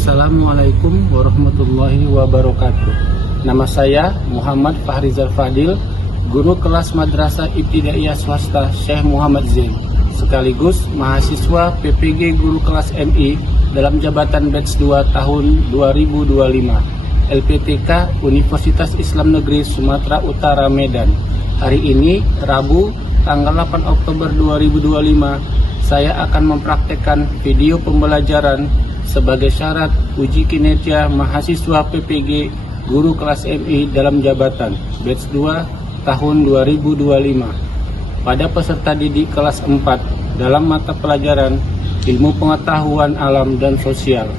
Assalamualaikum warahmatullahi wabarakatuh. Nama saya Muhammad Fahrizal Fadil, guru kelas Madrasah Ibtidaiyah Swasta Syekh Muhammad Zain, sekaligus mahasiswa PPG Guru Kelas MI dalam jabatan Batch 2 tahun 2025, LPTK Universitas Islam Negeri Sumatera Utara Medan. Hari ini, Rabu, tanggal 8 Oktober 2025, saya akan mempraktekkan video pembelajaran sebagai syarat uji kinerja mahasiswa PPG Guru Kelas MI dalam jabatan Batch 2 tahun 2025 pada peserta didik kelas 4 dalam mata pelajaran Ilmu Pengetahuan Alam dan Sosial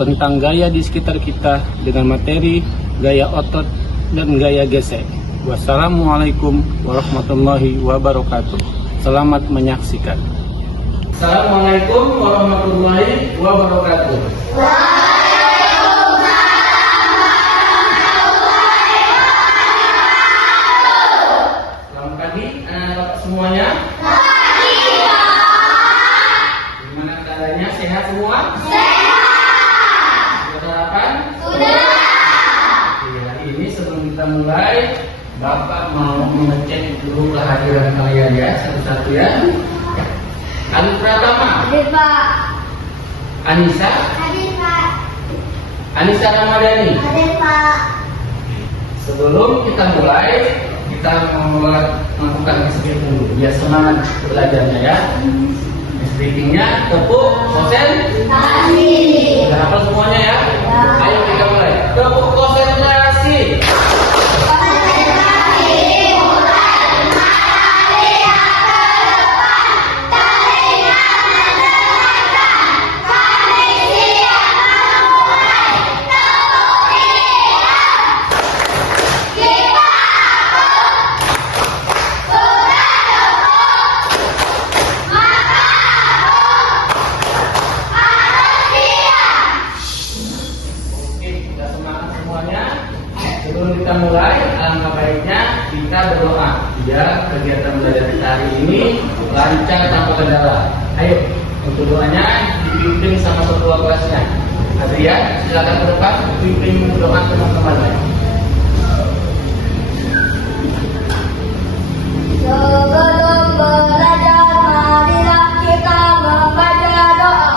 tentang gaya di sekitar kita dengan materi gaya otot dan gaya gesek. Wassalamualaikum warahmatullahi wabarakatuh. Selamat menyaksikan. Assalamualaikum warahmatullahi wabarakatuh. Selamat pagi anak-anak semuanya. Pagi, Pak. Gimana keadaannya? Sehat semua? Sehat. Sudah sarapan? Sudah. Oke, hari ini sebelum kita mulai, Bapak mau mengecek dulu kehadiran kalian ya, satu-satu ya. Alif Pratama. Hadir, Pak. Anissa. Hadir, Pak. Anissa Ramadhani. Hadir, Pak. Sebelum kita mulai, kita melakukan speaking dulu biar semangat belajarnya ya. Speakingnya tepuk konsen. Hadir. Sudah hafal semuanya ya? Ya. Ayo kita mulai. Tepuk konsentrasi. Sebelum kita mulai, alangkah baiknya kita berdoa biar kegiatan belajar kita hari ini lancar tanpa kendala. Ayo, untuk doanya dipimpin sama ketua kelasnya. Adrian, silakan ke depan, pimpin doa teman-teman. Sebelum belajar, marilah kita membaca doa.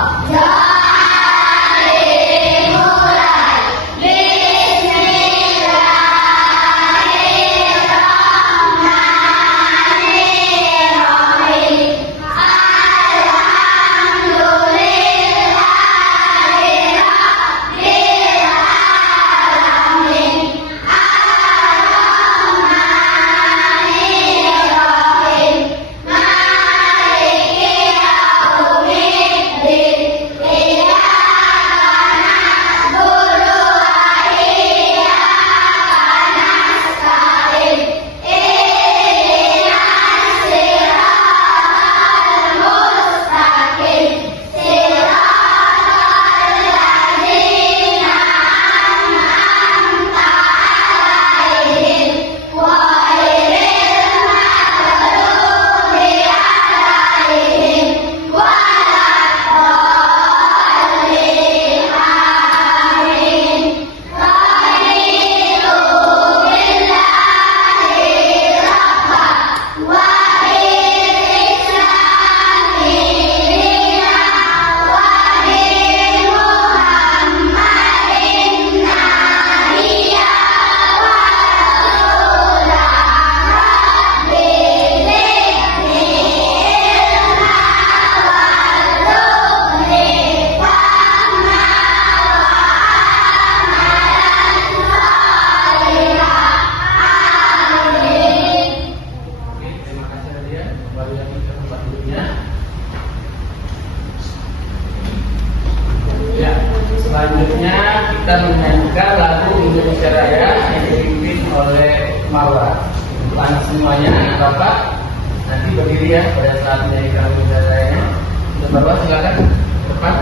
Selanjutnya kita menyanyikan lagu Indonesia Raya yang dipimpin oleh Marwa. Untuk anak semuanya, anak bapak nanti berdiri ya pada saat menyanyikan lagu Indonesia Raya. Untuk Marwa silakan ke depan.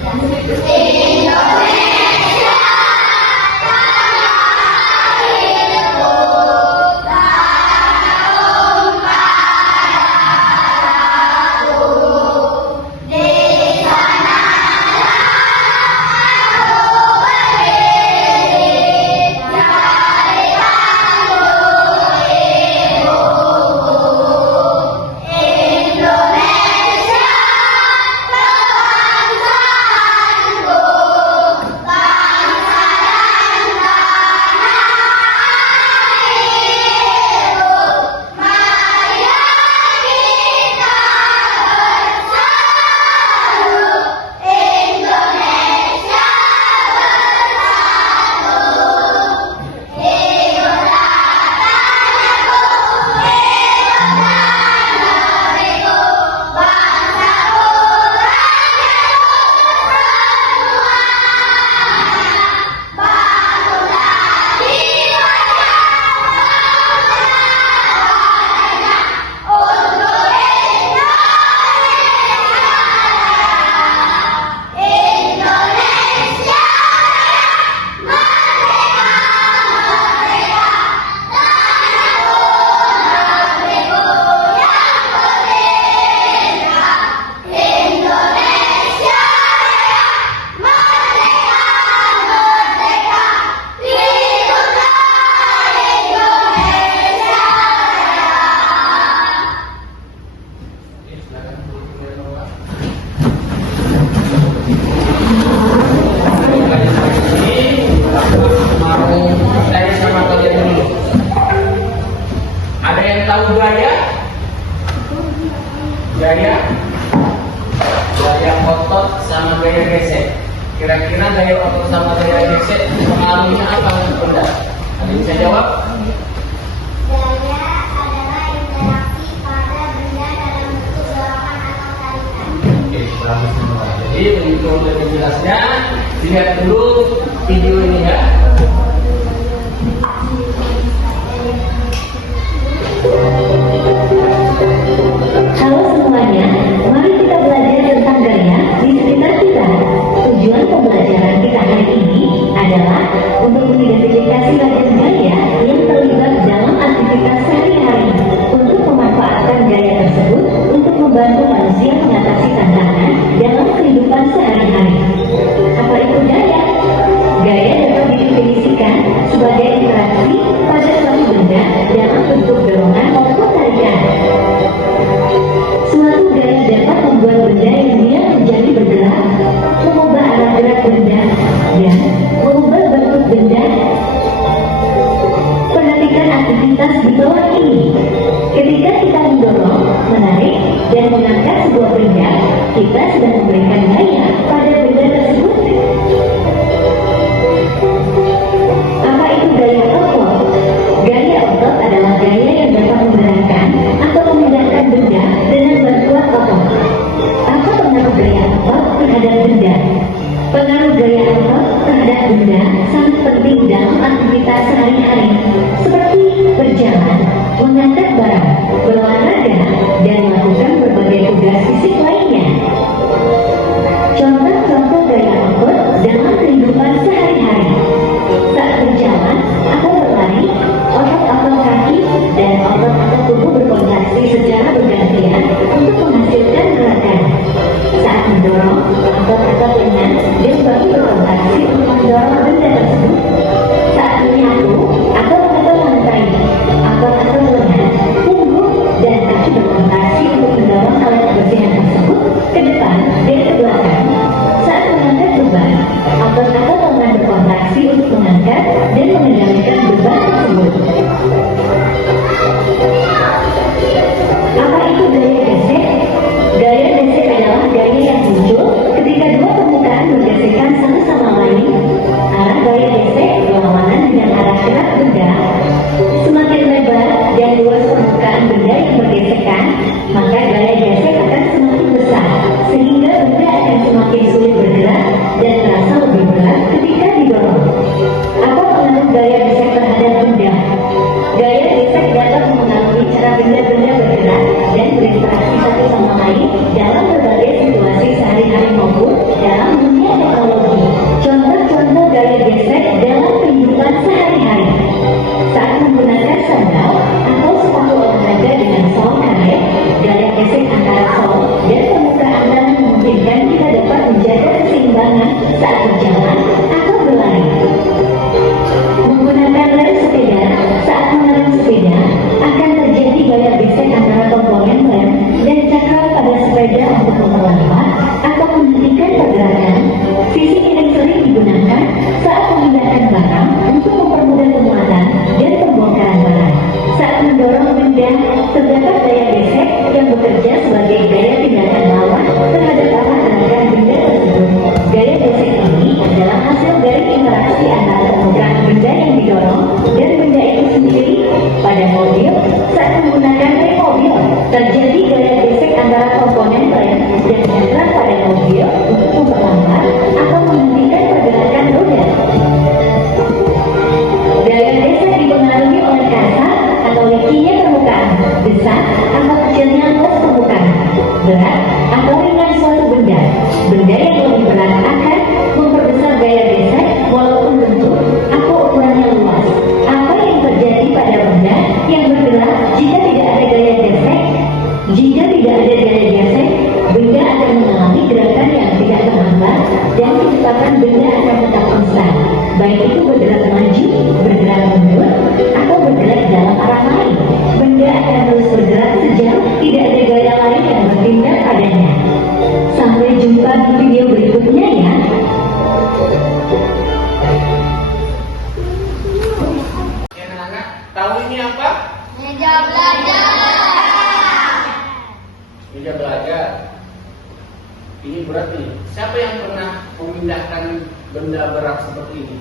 Satu, dua, tiga. gaya otot sama gaya gesek. Kira-kira gaya otot sama gaya gesek pengaruhnya apa untuk benda? Ada yang bisa jawab? Gaya adalah interaksi pada benda dalam bentuk dorongan atau tarikan. Oke, bagus semua. Jadi untuk lebih jelasnya, lihat dulu video ini ya. Halo semuanya, mari kita belajar tentang gaya di sekitar kita. Tujuan pembelajaran kita hari ini adalah untuk mengidentifikasi ragam gaya yang terlibat dalam aktivitas sehari-hari untuk memanfaatkan gaya tersebut untuk membantu manusia mengatasi tantangan dalam kehidupan sehari-hari. Apa itu gaya? Gaya dapat didefinisikan sebagai interaksi pada suatu benda dalam bentuk dorongan maupun tarikan. Suatu gaya dapat membuat benda yang dia menjadi bergerak, mengubah arah gerak benda, dan mengubah bentuk benda. Perhatikan aktivitas di bawah ini. Ketika kita mendorong, menarik, dan mengangkat sebuah benda, kita sedang memberikan gaya pada benda tersebut. Apa itu gaya otot? Gaya otot adalah gaya yang dapat menggerakkan atau memindahkan benda dengan bantuan otot. Apa pengaruh gaya otot terhadap benda? Pengaruh gaya otot terhadap benda sangat penting dalam aktivitas sehari-hari, seperti berjalan, mengangkat barang, berolahraga, dan melakukan berbagai tugas fisik lainnya. Contoh-contoh gaya otot dalam kehidupan sehari-hari: saat berjalan atau berlari, otot-otot kaki dan otot-otot tubuh berkontraksi secara bergantian untuk menghasilkan gerakan. Saat mendorong, otot-otot lengan dan bahu berkontraksi untuk mendorong benda tersebut. Saat menyapu atau menekan lantai, otot-otot lengan, punggung, dan kaki berkontraksi untuk mendorong alat kebersihan tersebut ke depan dan ke belakang. Saat mengangkat beban, otot-otot lengan berkontraksi untuk mengangkat dan mengendalikan beban tersebut. Apa itu gaya gesek? Gaya gesek adalah gaya yang muncul ketika dua permukaan bergesekan satu sama lain. Arah gaya gesek berlawanan dengan arah gerak benda. Semakin lebar dan luas permukaan benda yang bergesekan, maka gaya gesek akan semakin besar, sehingga benda akan semakin sulit bergerak dan terasa lebih berat ketika didorong. Apa pengaruh gaya gesek terhadap benda? Gaya gesek dapat mempengaruhi cara benda-benda bergerak dan berinteraksi satu sama lain dalam berbagai situasi sehari-hari maupun dalam dunia teknologi. Contoh-contoh gaya gesek dalam kehidupan sehari-hari: saat menggunakan sandal atau sepatu olahraga dengan sol karet, gaya gesek antara sol dan permukaan tangan memungkinkan kita dapat menjaga keseimbangan saat berjalan atau berlari. Menggunakan rem sepeda, saat mengerem sepeda, akan terjadi gaya gesek antara komponen rem dan cakram pada sepeda untuk memperlambat atau menghentikan pergerakan. Fisik yang sering digunakan saat memindahkan barang untuk mempermudah pemuatan dan pembongkaran barang. Saat mendorong benda, terdapat gaya gesek yang bekerja sebagai gaya tindakan lawan terhadap arah gerakan benda tersebut. Gaya gesek ini adalah hasil dari interaksi antara permukaan benda yang didorong dan benda itu sendiri. Pada mobil, saat menggunakan rem mobil, terjadi gaya gesek antara komponen rem dan cakram pada mobil untuk memperlambat atau menghentikan pergerakan roda. Gaya gesek dipengaruhi oleh kasar atau likinya permukaan, besar atau kecilnya luas permukaan, berat atau ringan suatu benda. Benda yang lebih berat akan memperbesar gaya gesek walaupun bentuk atau ukurannya luas. Apa yang terjadi pada benda yang bergerak jika tidak ada gaya gesek? Jika tidak ada gaya gesek, benda akan mengalami gerakan yang tidak terhambat dan kecepatan benda akan tetap konstan, baik itu bergerak maju, bergerak mundur, atau bergerak dalam arah lain. Benda akan terus bergerak sejauh tidak ada gaya lain yang bertindak padanya. Sampai jumpa di video berikutnya ya. Oke anak-anak, tahu ini apa? Meja belajar. Meja belajar. benda berat seperti ini?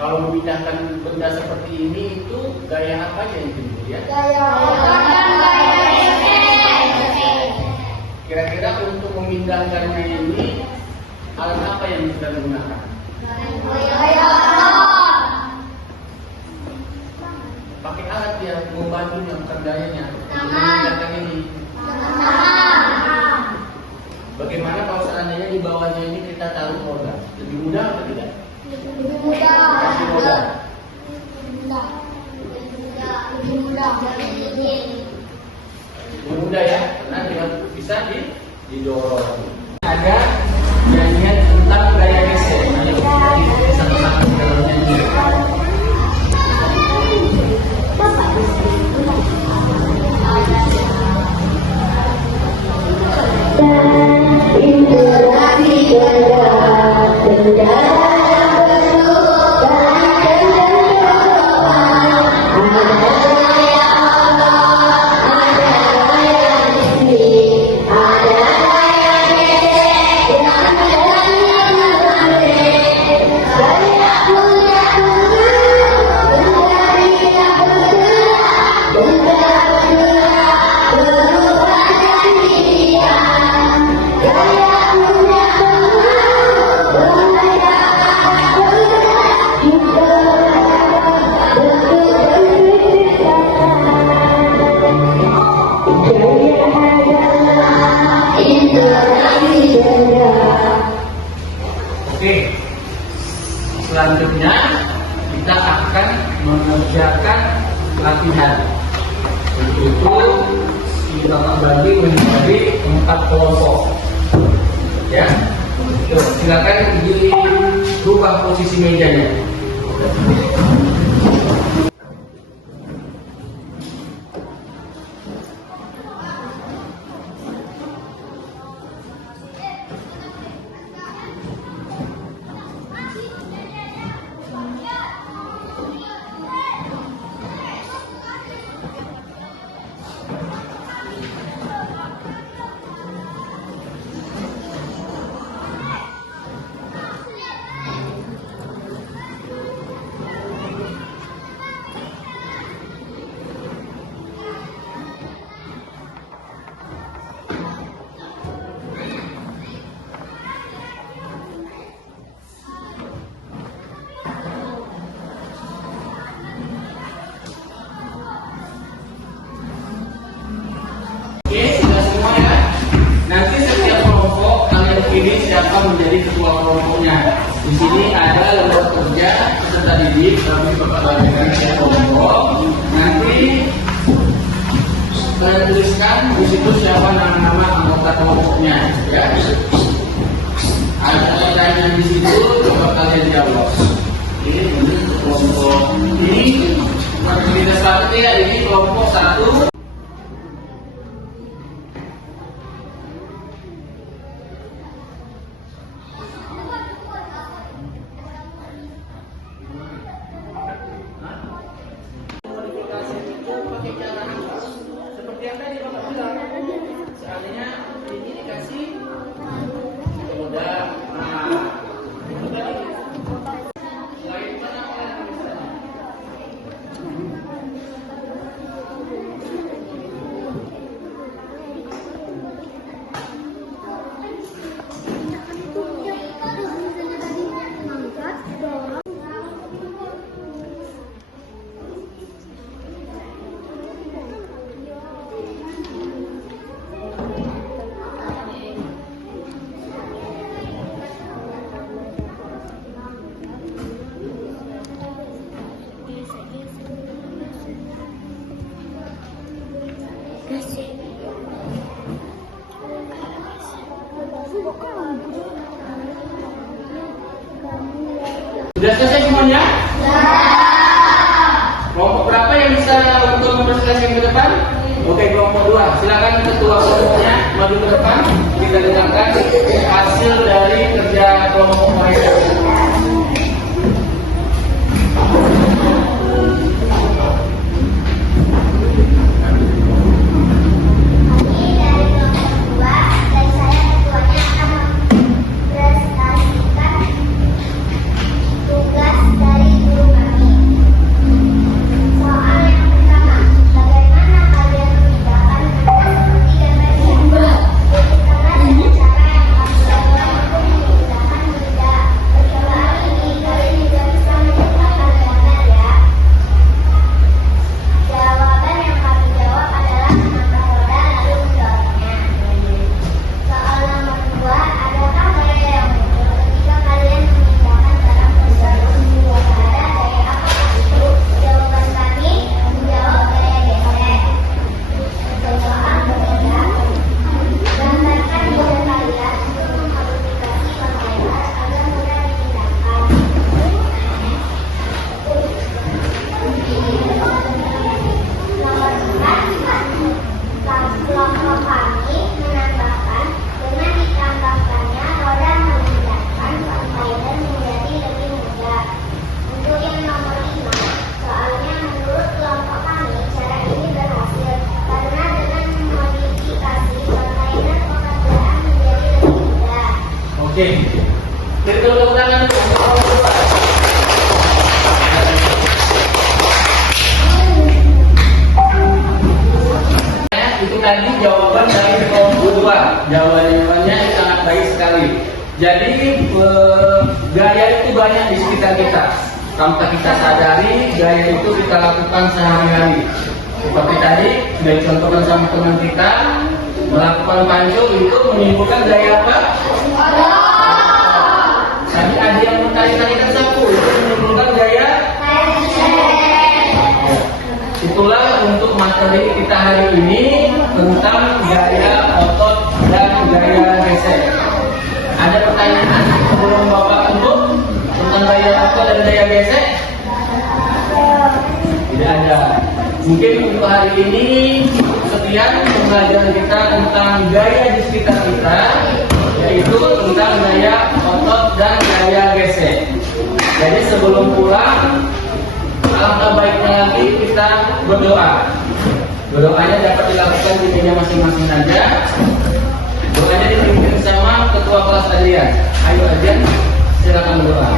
Kalau memindahkan benda seperti ini itu gaya apa yang timbul ya? Kira-kira untuk memindahkannya ini alat apa yang kita gunakan? Pakai alat ya, membantu yang kerjanya untuk memindahkan ini. Bagaimana kalau seandainya di bawahnya ini kita taruh roda? Lebih mudah atau tidak? Lebih mudah. Lebih mudah ya, karena dia bisa didorong. Ada nyanyian tentang gaya gesek. Ayo kita sama-sama kita nyanyi. Oke, selanjutnya kita akan mengerjakan latihan. Untuk itu kita bagi menjadi 4 kelompok. Ya, silakan dirubah posisi mejanya. Oke, sudah semua ya. Nanti setiap kelompok kalian pilih siapa menjadi ketua kelompoknya. Di sini ada lembar kerja peserta didik, kami bapak bagikan setiap kelompok. Nanti kalian tuliskan di situ siapa nama-nama anggota kelompoknya. Ya. Ada pertanyaan di situ, coba kalian jawab. Ini untuk kelompok ini. Kita seperti ya, ini kelompok 1. Seperti apa yang Bapak bilang, seandainya ini dikasih roda, itu tadi selain mana apa yang misalnya? Sudah selesai semuanya? Kelompok berapa yang bisa untuk mempresentasikan ke depan? Oke, kelompok 2. Silakan ketua kelompoknya maju ke depan. Kita dengarkan hasil dari kerja kelompok mereka. Oke. Jadi kalau tepuk tangan itu tadi jawaban dari kelompok 2. Jawabannya sangat baik sekali. Jadi gaya itu banyak di sekitar kita. Tanpa kita sadari, gaya itu kita lakukan sehari-hari. Seperti tadi sudah dicontohkan sama teman kita, melakukan pancung itu menimbulkan gaya apa? Tadi ada yang mentari-tarikan sapu, itu menimbulkan gaya. Itulah untuk materi kita hari ini tentang gaya otot dan gaya gesek. Ada pertanyaan sebelum Bapak untuk tentang gaya otot dan gaya gesek? Tidak ada. Mungkin untuk hari ini sekian pembelajaran kita tentang gaya di sekitar kita, yaitu tentang gaya otot dan gaya gesek. Jadi sebelum pulang, alangkah baiknya lagi kita berdoa. Doanya dapat dilakukan di meja masing-masing saja. Doanya dipimpin sama ketua kelas kalian. Ayo aja, silakan berdoa.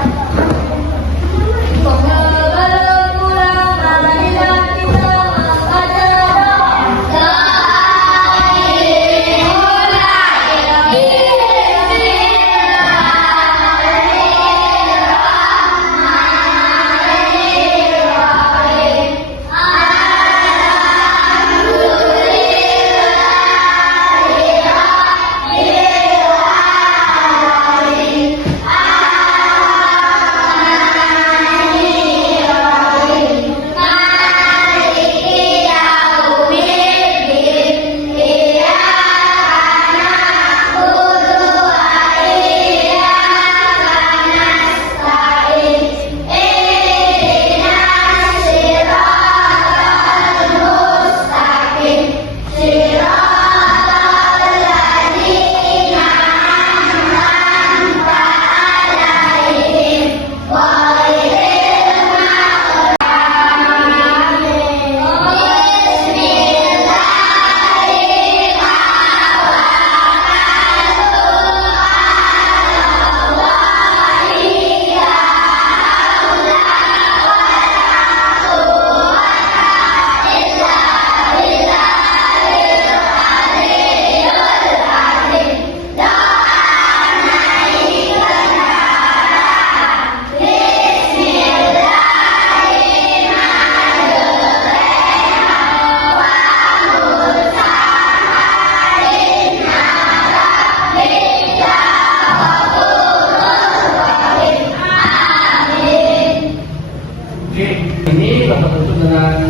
Ini Bapak tutup dengan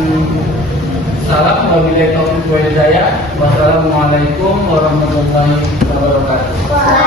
salam wabillahi taufiq wal hidayah. Wassalamualaikum warahmatullahi wabarakatuh.